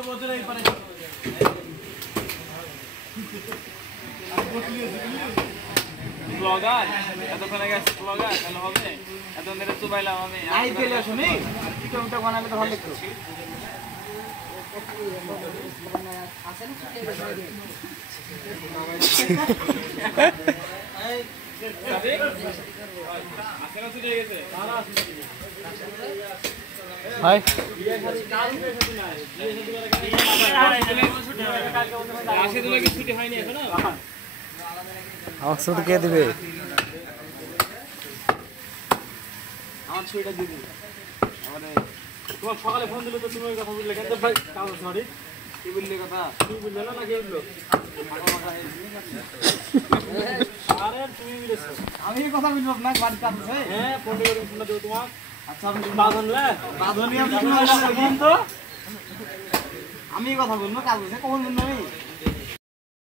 বছর এই পারে ব্লগার এতক্ষণে গেছে ব্লগার তাহলে হবে এত মেরে তো পাইলাম আমি আইপিএল শুনি কিটা বানালে তো ভালো লাগতো আছে না ছুটে গেছে হাই ছুটি হয়নি এখনো আমার ছুটি কে দিবে আমার ছুটিটা দিবি মানে তোমার সকালে ফোন দিলে তো তুমি ওই কথা বললে কিন্তু ভাই সরি কি বললে কথা কি বললে না নাকি বললো আরে তুমি বলেছো আমি এই কথা বলবো না বাড়ি কাজ আছে হ্যাঁ ফোন করে ফোন দেব তোমার আচ্ছা আমি বাঁধনলে বাঁধনি আমি তো আমি কথা বলবো কাজ আছে কখন বলবো আমি